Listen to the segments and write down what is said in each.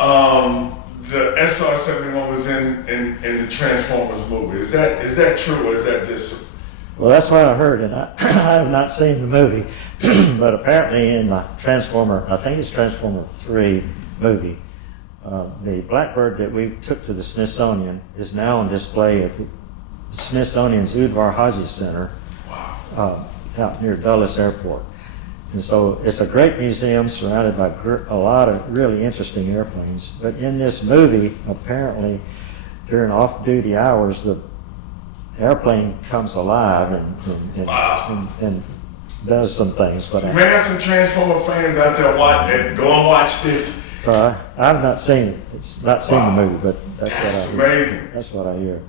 The SR-71 was in the Transformers movie. Is that true, or is that just? Well, that's what I heard, and I have not seen the movie, but apparently in the Transformer, I think it's Transformer 3 movie, the Blackbird that we took to the Smithsonian is now on display at the Smithsonian's Udvar Hazy Center. Wow. Out near Dulles Airport. And so it's a great museum surrounded by a lot of really interesting airplanes. But in this movie, apparently, during off-duty hours, the airplane comes alive and does some things. But we may have some Transformer fans out there watching. Go and watch this. So I've not seen it. It's not seen the movie, but that's what I hear. Amazing. That's what I hear.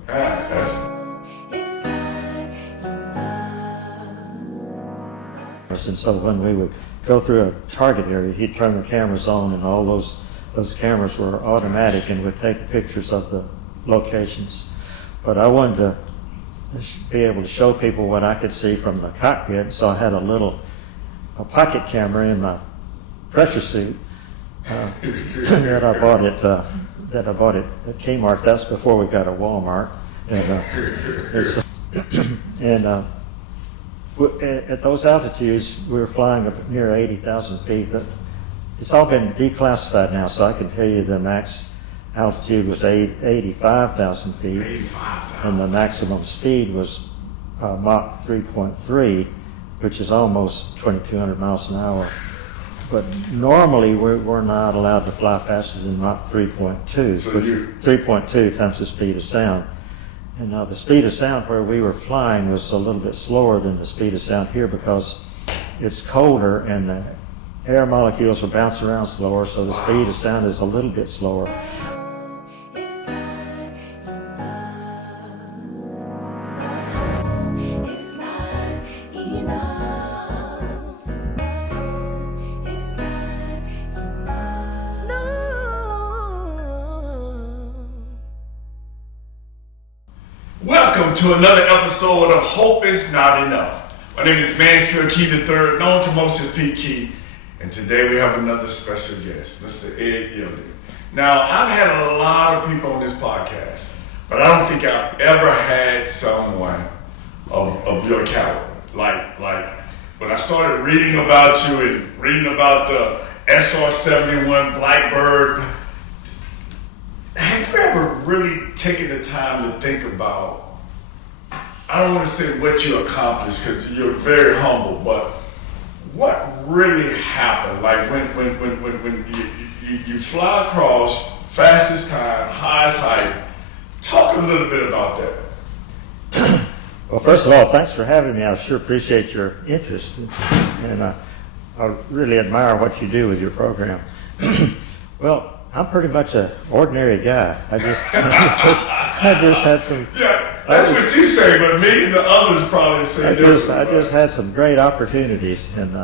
And so when we would go through a target area, he'd turn the cameras on, and all those cameras were automatic and would take pictures of the locations. But I wanted to be able to show people what I could see from the cockpit, so I had a pocket camera in my pressure suit that I bought at Kmart. That's before we got a Walmart. And at those altitudes, we were flying up near 80,000 feet. But it's all been declassified now, so I can tell you the max altitude was 85,000 feet. 85,000. And the maximum speed was Mach 3.3, which is almost 2,200 miles an hour. But normally, we're not allowed to fly faster than Mach 3.2, which is 3.2 times the speed of sound. And now the speed of sound where we were flying was a little bit slower than the speed of sound here because it's colder and the air molecules are bouncing around slower, so the speed of sound is a little bit slower. Welcome to another episode of Hope Is Not Enough. My name is Mansfield Key III, known to most as Pete Key, and today we have another special guest, Mr. Ed Yielding. Now, I've had a lot of people on this podcast, but I don't think I've ever had someone of your caliber. Like when I started reading about you and reading about the SR-71 Blackbird, have you ever really taken the time to think about, I don't want to say what you accomplished because you're very humble, but what really happened? Like when you fly across, fastest time, highest height, talk a little bit about that. Well, first of all, thanks for having me. I sure appreciate your interest, and I really admire what you do with your program. Well, I'm pretty much an ordinary guy. I just had some. Yeah, that's what you say, but me and the others probably say different. I just had some great opportunities, and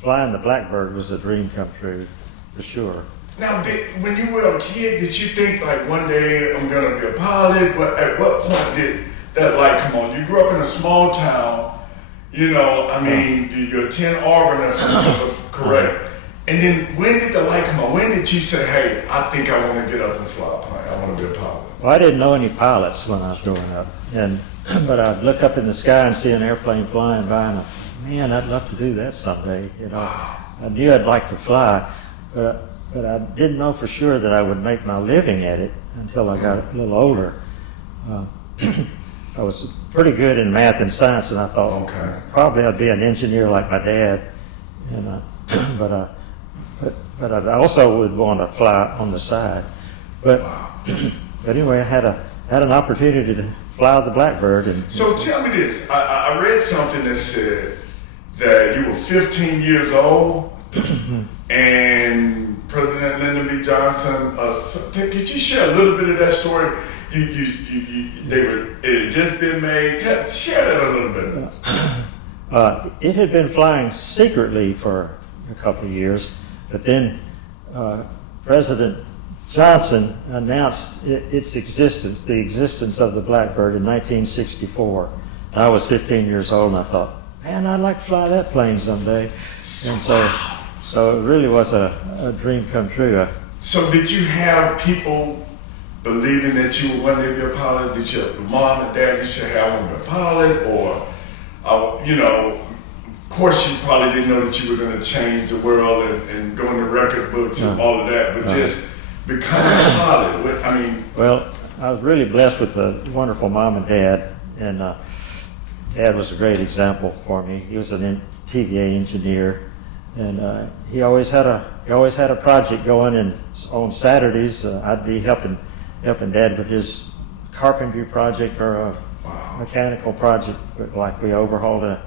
flying the Blackbird was a dream come true, for sure. Now, when you were a kid, did you think like one day I'm gonna be a pilot? But at what point did that light come on? You grew up in a small town, you know. I mean, you're 10 Auburn, if correct. And then when did the light come on? When did you say, hey, I think I want to get up and fly a plane. I want to be a pilot? Well, I didn't know any pilots when I was growing up. But I'd look up in the sky and see an airplane flying by, and man, I'd love to do that someday. You know, I knew I'd like to fly, but I didn't know for sure that I would make my living at it until I got a little older. I was pretty good in math and science, and I thought, okay, probably I'd be an engineer like my dad. And but I also would want to fly on the side. But anyway, I had an opportunity to fly the Blackbird. And so tell me this. I read something that said that you were 15 years old and President Lyndon B. Johnson, could you share a little bit of that story? It had just been made. Share that a little bit. It had been flying secretly for a couple of years, but then President Johnson announced its existence, the existence of the Blackbird in 1964. I was 15 years old, and I thought, man, I'd like to fly that plane someday. And so it really was a dream come true. So did you have people believing that you were one day to be a pilot? Did your mom and dad just say, hey, I want to be a pilot? Or, you know, of course you probably didn't know that you were going to change the world and go in the record books and all of that, but just becoming a pilot. Well, I was really blessed with a wonderful mom and dad, and Dad was a great example for me. He was an TVA engineer, and he always had a project going. And on Saturdays, I'd be helping Dad with his carpentry project or a mechanical project. Like we overhauled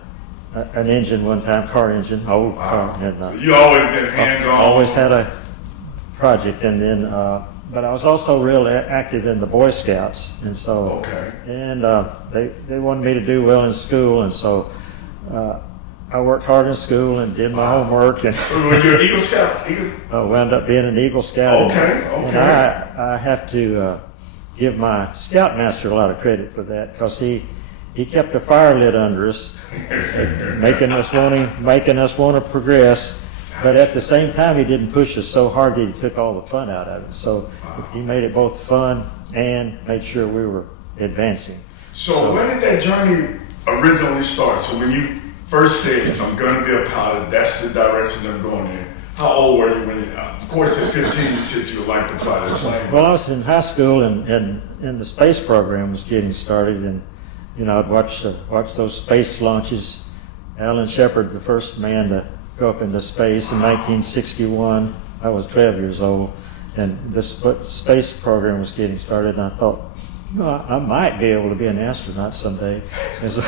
an engine one time, car engine, old car. And, so you always been hands-on. Always had a project, and then. But I was also real active in the Boy Scouts, and so they wanted me to do well in school, and so I worked hard in school and did my homework. And so were you an Eagle Scout? I wound up being an Eagle Scout. Okay. And I have to give my Scoutmaster a lot of credit for that, because he kept a fire lit under us, making us want to progress. But at the same time, he didn't push us so hard that he took all the fun out of it. So he made it both fun and made sure we were advancing. So when did that journey originally start? So when you first said, I'm going to be a pilot, that's the direction I'm going in. How old were you when you, of course at 15 you said you would like to fly the plane. Well, I was in high school and the space program was getting started, and I'd watch those space launches. Alan Shepard, the first man to go up into space in 1961. I was 12 years old, and the space program was getting started, and I thought, I might be able to be an astronaut someday. So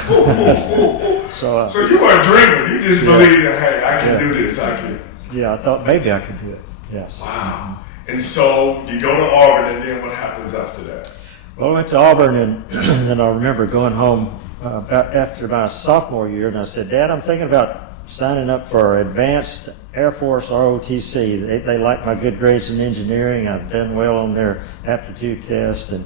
you weren't dreaming, you just believed that, hey, I can do this, I can. Yeah, I thought maybe I could do it, yes. Wow. And so you go to Auburn, and then what happens after that? Well, I went to Auburn, and then I remember going home after my sophomore year, and I said, Dad, I'm thinking about signing up for Advanced Air Force ROTC. They like my good grades in engineering. I've done well on their aptitude test, and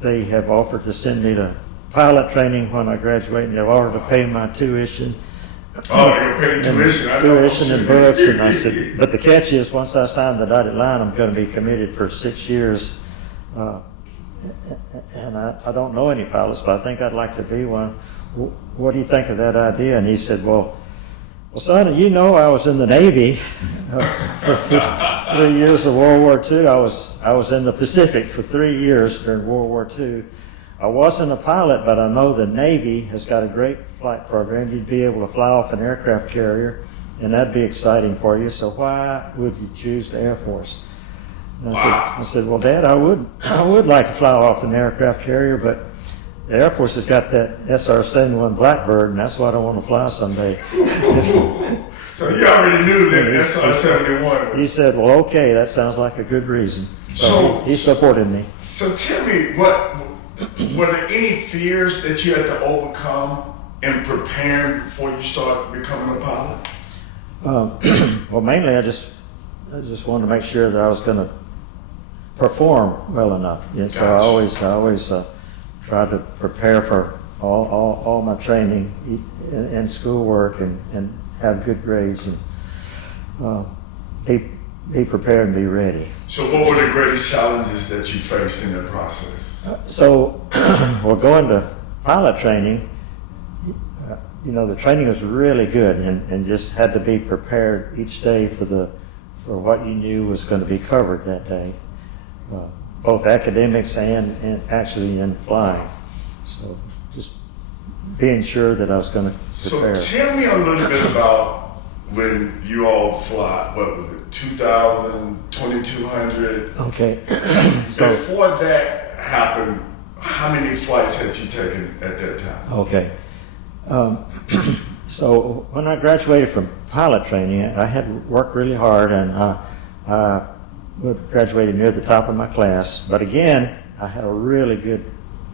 they have offered to send me to pilot training when I graduate, and they've offered to pay my tuition. Oh, you're paying tuition. Tuition and books, and I said, but the catch is, once I sign the dotted line, I'm going to be committed for 6 years. And I don't know any pilots, but I think I'd like to be one. What do you think of that idea? And he said, well, son, I was in the Navy for 3 years of World War II. I was in the Pacific for 3 years during World War II. I wasn't a pilot, but I know the Navy has got a great flight program. You'd be able to fly off an aircraft carrier, and that'd be exciting for you. So why would you choose the Air Force? And I said, well, Dad, I would like to fly off an aircraft carrier, but the Air Force has got that SR-71 Blackbird, and that's what I want to fly someday. So you already knew that SR-71 was... He said, well, okay, that sounds like a good reason. So he supported me. So tell me, were there any fears that you had to overcome in preparing before you started becoming a pilot? Well, mainly I just wanted to make sure that I was going to perform well enough. And so I always tried to prepare for all my training and schoolwork and have good grades and be prepared and be ready. So what were the greatest challenges that you faced in the process? Well, going to pilot training, the training was really good and just had to be prepared each day for what you knew was going to be covered that day, both academics and actually in flying. So just being sure that I was going to prepare. So tell me a little bit about when you all fly, what was it, 2,000, 2,200? Okay. Before that happened, how many flights had you taken at that time? Okay. So when I graduated from pilot training, I had worked really hard, and I graduated near the top of my class. But again, I had a really good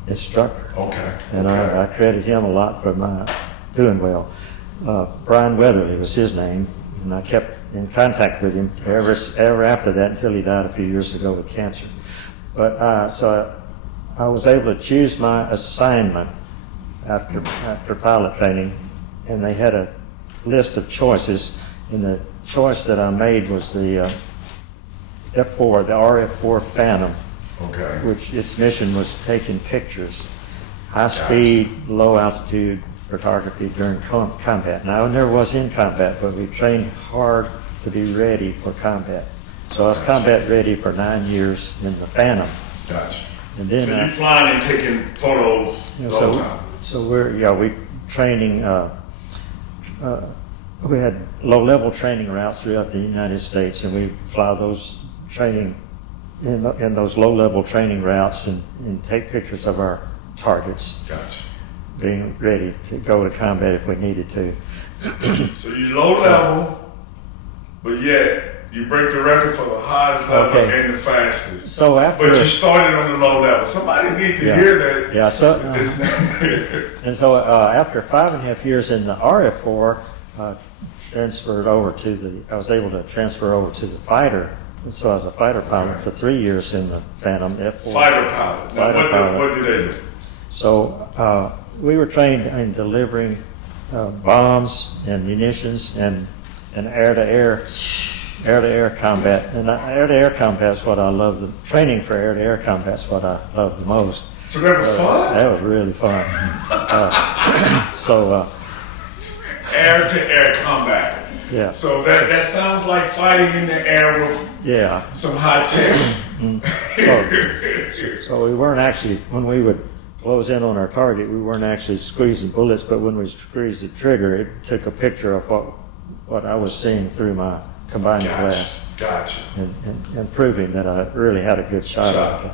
instructor. Okay. And I credit him a lot for my doing well. Brian Weatherly was his name, and I kept in contact with him ever after that until he died a few years ago with cancer. But so I was able to choose my assignment after pilot training, and they had a list of choices, and the choice that I made was the F4, the RF-4 Phantom, Okay. which its mission was taking pictures, high speed, low altitude photography during combat. Now, I never was in combat, but we trained hard to be ready for combat. So I was combat ready for 9 years in the Phantom. Gotcha. And then, so you're flying and taking photos the whole time? So we training, we had low-level training routes throughout the United States, and we fly those training in those low-level training routes and take pictures of our targets. Gotcha. Being ready to go to combat if we needed to. So you're low level, but yet you break the record for the highest level and the fastest. So after, but you started on the low level. Somebody need to hear that. Yeah. So and so after 5.5 years in the RF-4, transferred over to I was able to transfer over to the fighter. And so I was a fighter pilot for 3 years in the Phantom F4. Fighter pilot. Now what do they do? So we were trained in delivering bombs and munitions and air-to-air combat. And air-to-air combat is what I love. The training for air-to-air combat is what I love the most. So that was fun? That was really fun. Air-to-air combat. Yeah. So that sounds like fighting in the air with some high tech. So we weren't actually, when we would close in on our target, we weren't actually squeezing bullets, but when we squeezed the trigger, it took a picture of what I was seeing through my combined glass. Gotcha. And proving that I really had a good shot.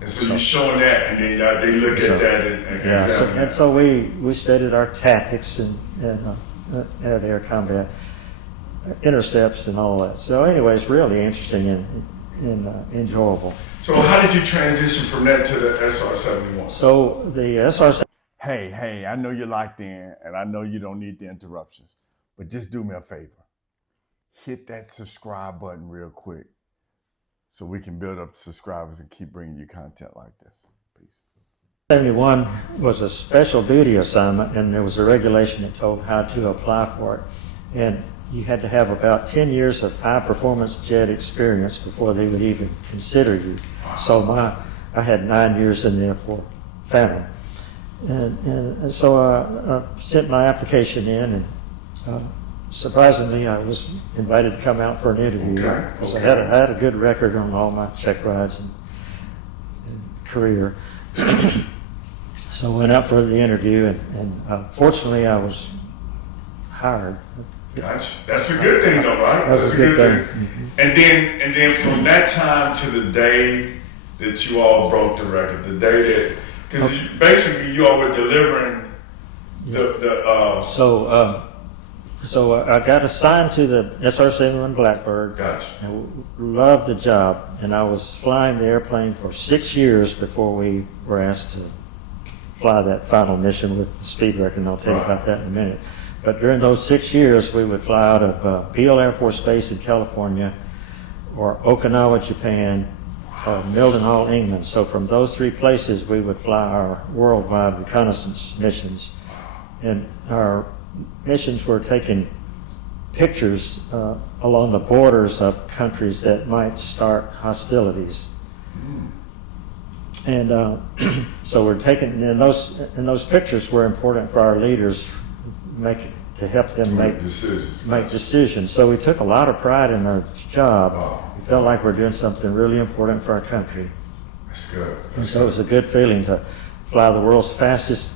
And so you're showing that, and then they look at that and examine that. And so we studied our tactics and air-to-air combat, intercepts and all that. So anyway, it's really interesting and enjoyable. So how did you transition from that to the SR-71? So the SR-71... Hey, I know you're locked in, and I know you don't need the interruptions, but just do me a favor. Hit that subscribe button real quick so we can build up subscribers and keep bringing you content like this. Peace. 71 was a special duty assignment, and there was a regulation that told how to apply for it. And you had to have about 10 years of high-performance jet experience before they would even consider you. So I had 9 years in there for Phantom. And so I sent my application in, and surprisingly, I was invited to come out for an interview. Because I had a good record on all my check rides and career. So I went out for the interview, and fortunately, I was hired. Gotcha. That's a good thing, though, right? That's a good thing. Mm-hmm. And then from that time to the day that you all broke the record, the day that, because basically you all were delivering the So I got assigned to the SR-71 Blackbird. Gotcha. And loved the job, and I was flying the airplane for 6 years before we were asked to fly that final mission with the speed record, and I'll tell you about that in a minute. But during those 6 years, we would fly out of Beale Air Force Base in California, or Okinawa, Japan, or Mildenhall, England. So from those three places, we would fly our worldwide reconnaissance missions. And our missions were taking pictures along the borders of countries that might start hostilities. And so we're taking, and those pictures were important for our leaders to help them make decisions. So we took a lot of pride in our job. We felt like we're doing something really important for our country. That's good. And so it was a good feeling to fly the world's highest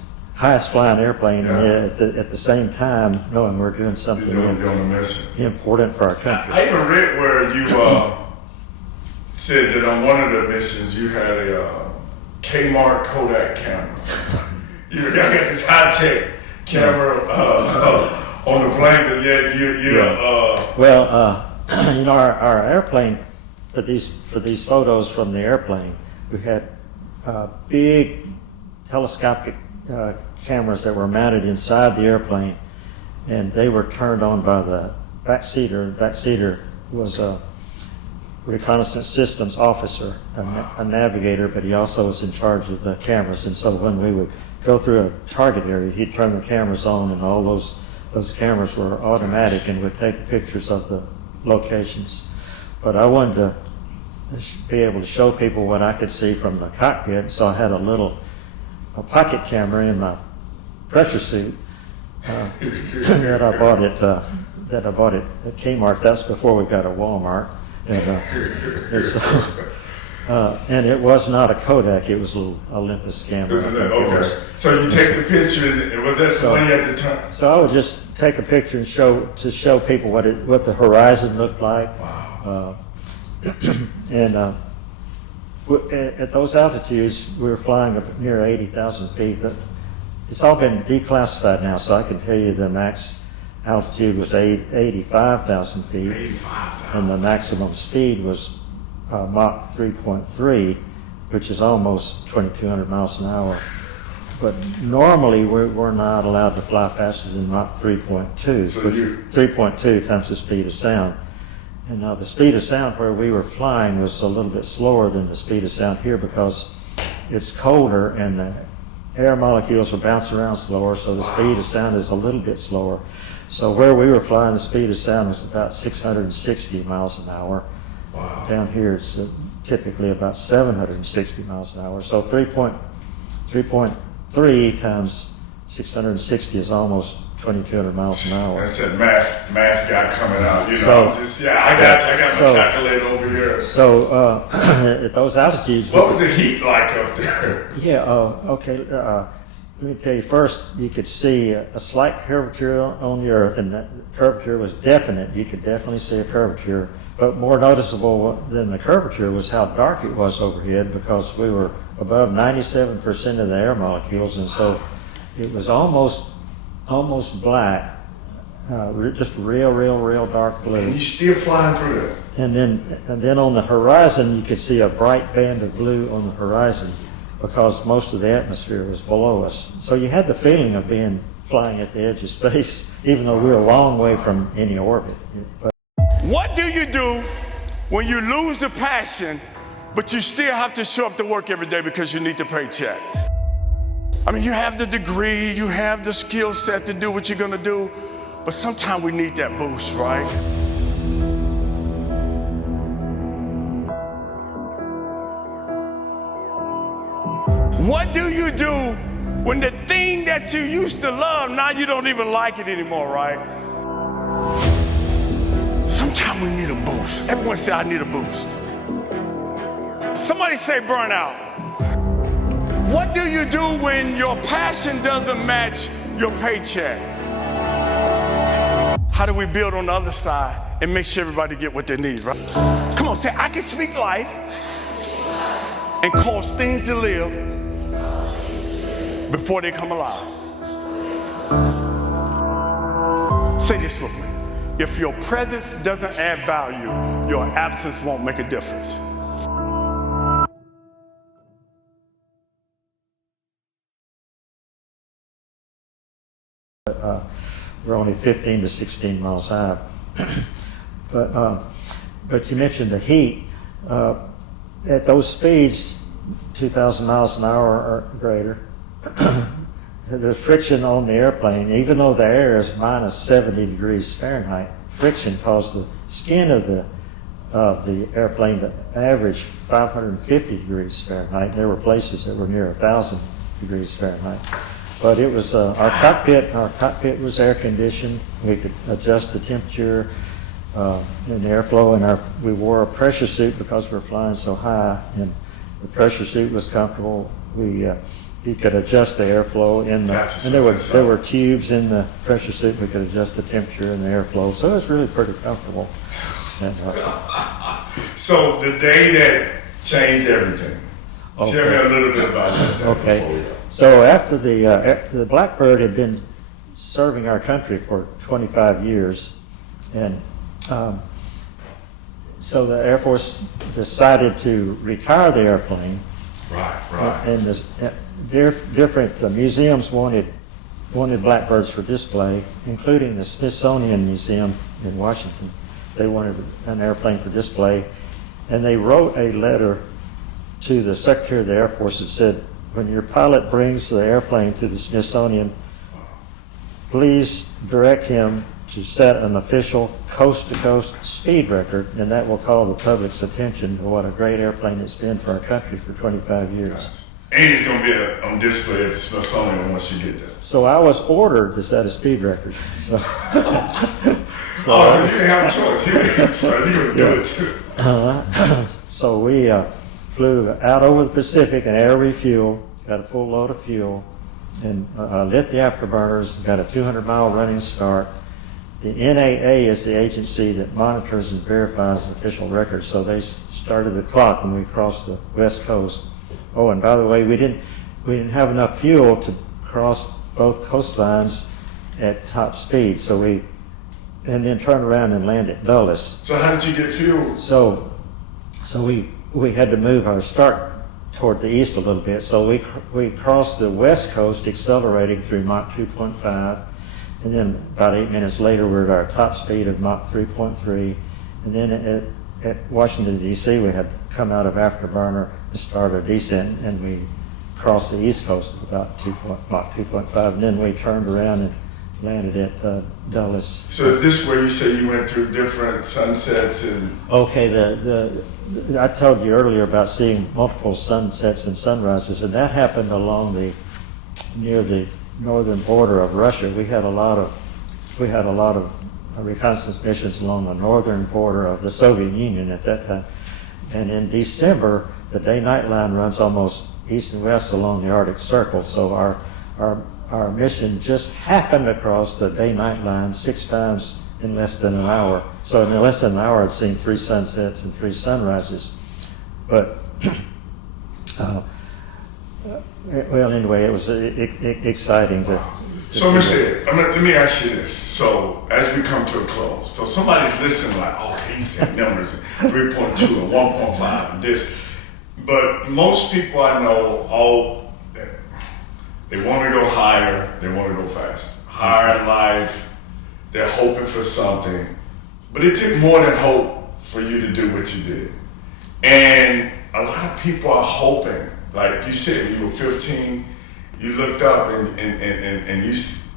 flying airplane, and at the same time knowing we're doing something important for our country. I even read where you said that on one of the missions you had a Kmart Kodak camera. You got this high-tech camera on the plane, but our airplane, for these photos from the airplane, we had big telescopic cameras that were mounted inside the airplane, and they were turned on by the backseater. The backseater was a reconnaissance systems officer, a navigator, but he also was in charge of the cameras. And so when we would go through a target area, he'd turn the cameras on, and all those cameras were automatic and would take pictures of the locations. But I wanted to be able to show people what I could see from the cockpit. So I had a pocket camera in my pressure suit that I bought at Kmart. That's before we got a Walmart. And it was not a Kodak, it was a little Olympus camera. Okay. So you take the picture, and was that the one you had to turn? So I would just take a picture and show people what the horizon looked like. Wow. And at those altitudes, we were flying up near 80,000 feet. But it's all been declassified now, so I can tell you the max altitude was 85,000 feet. 85,000. And the maximum speed was Mach 3.3, which is almost 2,200 miles an hour. But normally we're not allowed to fly faster than Mach 3.2, So which is 3.2 times the speed of sound. And now the speed of sound where we were flying was a little bit slower than the speed of sound here because it's colder and the air molecules are bouncing around slower, so the speed of sound is a little bit slower. So where we were flying, the speed of sound was about 660 miles an hour. Wow. Down here, it's typically about 760 miles an hour. So 3.3 times 660 is almost 2,200 miles an hour. That's that math guy coming out. You know, So- I got my calculator over here. So at those altitudes, What was the heat like up there? yeah, okay. Let me tell you first, you could see a slight curvature on the Earth, and that curvature was definite. You could definitely see a curvature. But more noticeable than the curvature was how dark it was overhead because we were above 97% of the air molecules, and so it was almost black, just real dark blue. And you still flying through it. And then on the horizon, you could see a bright band of blue on the horizon because most of the atmosphere was below us. So you had the feeling of flying at the edge of space, even though we were a long way from any orbit. What do you do when you lose the passion, but you still have to show up to work every day because you need the paycheck? I mean, you have the degree, you have the skill set to do what you're gonna do, but sometimes we need that boost, right? What do you do when the thing that you used to love, now you don't even like it anymore, right? Sometimes we need a boost. Everyone say, I need a boost. Somebody say burnout. What do you do when your passion doesn't match your paycheck? How do we build on the other side and make sure everybody get what they need, right? Come on, say, I can speak life and cause things to live before they come alive. Say this with me. If your presence doesn't add value, your absence won't make a difference. We're only 15 to 16 miles high. But you mentioned the heat. At those speeds, 2,000 miles an hour or greater, the friction on the airplane, even though the air is minus 70 degrees Fahrenheit, friction caused the skin of the airplane to average 550 degrees Fahrenheit. There were places that were near 1,000 degrees Fahrenheit. But it was our cockpit was air conditioned. We could adjust the temperature and the airflow, and we wore a pressure suit because we were flying so high, and the pressure suit was comfortable. You could adjust the airflow and there were tubes in the pressure suit. We could adjust the temperature and the airflow, so it was really pretty comfortable. And, So the day that changed everything. Okay. Tell me a little bit about that. Okay. So after the Blackbird had been serving our country for 25 years, and so the Air Force decided to retire the airplane. Right. And different museums wanted Blackbirds for display, including the Smithsonian Museum in Washington. They wanted an airplane for display, and they wrote a letter to the Secretary of the Air Force that said, when your pilot brings the airplane to the Smithsonian, please direct him to set an official coast-to-coast speed record, and that will call the public's attention to what a great airplane it's been for our country for 25 years. Gotcha. And it's going to be on display at the Smithsonian once you get there. So I was ordered to set a speed record. So, So you didn't have a choice. You were do it too. So we flew out over the Pacific and air refuel, got a full load of fuel, and lit the afterburners, got a 200-mile running start. The NAA is the agency that monitors and verifies official records, so they started the clock when we crossed the West Coast. Oh, and by the way, we didn't have enough fuel to cross both coastlines at top speed, and then turned around and landed at Dulles. So how did you get fuel? So we had to move our start toward the east a little bit. So we crossed the West Coast, accelerating through Mach 2.5, and then about 8 minutes later, we're at our top speed of Mach 3.3, and then at Washington, D.C., we had to come out of afterburner and start our descent, and we crossed the East Coast at about Mach 2.5, and then we turned around and landed at Dulles. So is this where you say you went through different sunsets and? Okay, I told you earlier about seeing multiple sunsets and sunrises, and that happened near the northern border of Russia. We had a lot of reconnaissance missions along the northern border of the Soviet Union at that time. And in December, the day-night line runs almost east and west along the Arctic Circle. So our mission just happened across the day-night line 6 times in less than an hour. So in less than an hour, I'd seen 3 sunsets and 3 sunrises. But well, anyway, it was exciting to So let me ask you this. So as we come to a close, so somebody's listening like, oh, he said numbers, 3.2 and 1.5 and this. But most people I know, they want to go higher, they want to go faster. Higher in life, they're hoping for something. But it took more than hope for you to do what you did. And a lot of people are hoping, like you said, when you were 15, you looked up and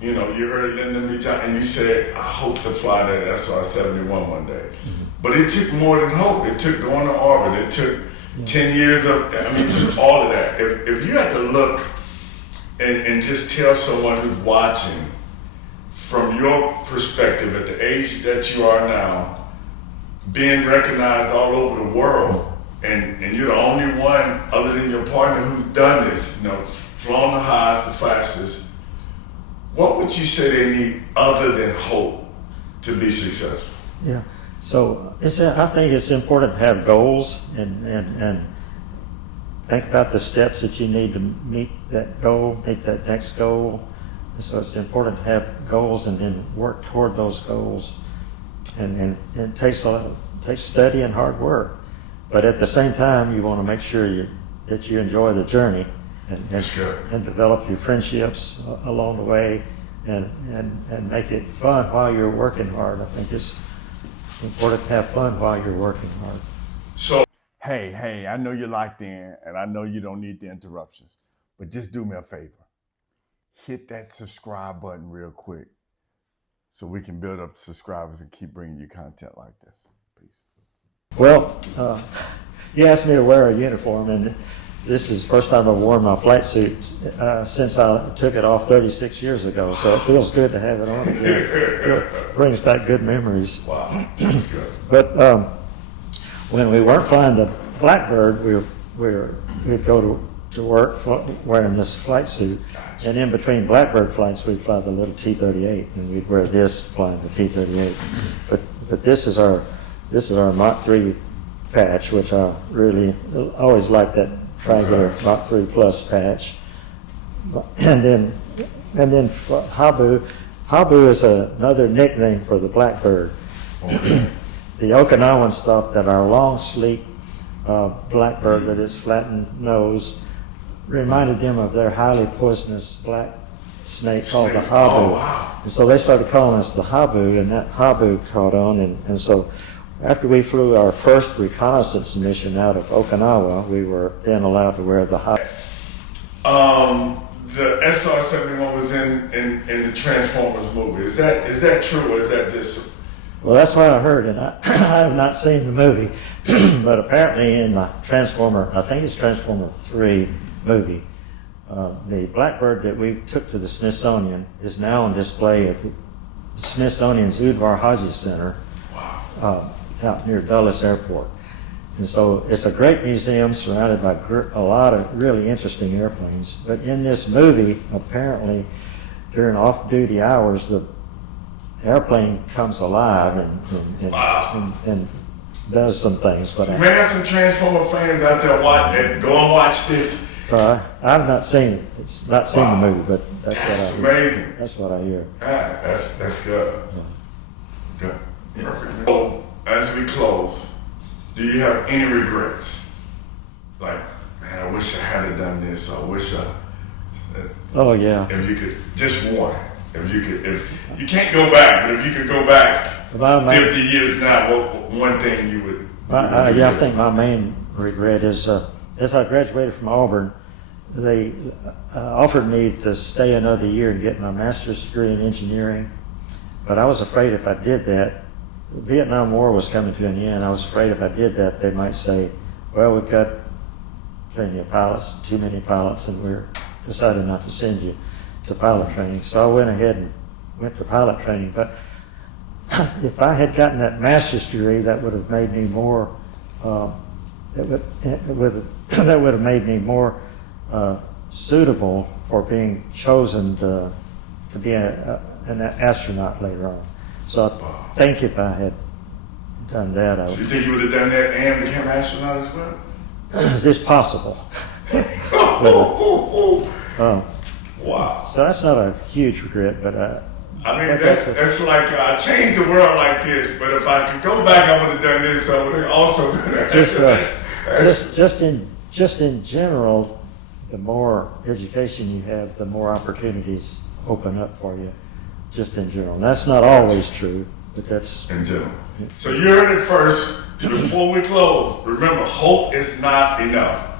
you heard Lyndon B. Johnson, and you said, I hope to fly that SR-71 one day. Mm-hmm. But it took more than hope. It took going to orbit. It took 10 years it took all of that. If you had to look and just tell someone who's watching from your perspective at the age that you are now, being recognized all over the world, and you're the only one other than your partner who's done this, flown the highest, the fastest, what would you say they need other than hope to be successful? Yeah. So I think it's important to have goals and think about the steps that you need to meet that goal, meet that next goal. And so it's important to have goals and then work toward those goals. And it takes study and hard work. But at the same time, you want to make sure that you enjoy the journey and develop your friendships along the way and make it fun while you're working hard. I think it's important to have fun while you're working hard. So, hey, I know you're locked in, and I know you don't need the interruptions, but just do me a favor. Hit that subscribe button real quick so we can build up subscribers and keep bringing you content like this. Peace. Well, you asked me to wear a uniform, and this is the first time I've worn my flight suit since I took it off 36 years ago, so it feels good to have it on again. It brings back good memories. Wow, that's good. But when we weren't flying the Blackbird, we'd go to work wearing this flight suit, and in between Blackbird flights, we'd fly the little T-38, and we'd wear this flying the T-38. But this is our Mach 3 patch, which I really always liked, that triangular Mach 3 plus patch. And then Habu is another nickname for the Blackbird. The Okinawans thought that our long, sleek Blackbird with its flattened nose reminded them of their highly poisonous black snake called the Habu. Oh, wow. And so they started calling us the Habu, and that Habu caught on. And so after we flew our first reconnaissance mission out of Okinawa, we were then allowed to wear the Habu. the SR-71 was in the Transformers movie. Is that true, or is that just? Well, that's what I heard, and I, I have not seen the movie, but apparently in the Transformer, I think it's Transformer 3 movie, the Blackbird that we took to the Smithsonian is now on display at the Smithsonian's Udvar Hazy Center out near Dulles Airport. And so it's a great museum surrounded by a lot of really interesting airplanes. But in this movie, apparently, during off-duty hours, the airplane comes alive and does some things. But you may have some Transformer fans out there go and watch this. So I've not seen it. It's not seen the movie, but that's what I hear. Amazing. That's what I hear. That's good. Yeah. Good. Perfect. So, as we close, do you have any regrets? Like, man, I wish I had done this. I wish I. Oh yeah. If you could, just one. If you can't go back, but if you could go back 50 years now, what one thing you would? I think my main regret is as I graduated from Auburn, they offered me to stay another year and get my master's degree in engineering, but I was afraid if I did that, the Vietnam War was coming to an end. I was afraid if I did that, they might say, well, we've got plenty of pilots, too many pilots, and we're decided not to send you to pilot training. So I went ahead and went to pilot training. But if I had gotten that master's degree, that would have made me more, that would have made me more suitable for being chosen to be an astronaut later on. So I think if I had done that, I would. So you think you would have done that and became an astronaut as well? Is this possible? Wow. So that's not a huge regret, but I mean, that's like I changed the world like this, but if I could go back, I would have done this. I would have also done that. Just in general, the more education you have, the more opportunities open up for you. Just in general, and that's not always true, but that's in general. So you heard it first. Before we close, remember, hope is not enough.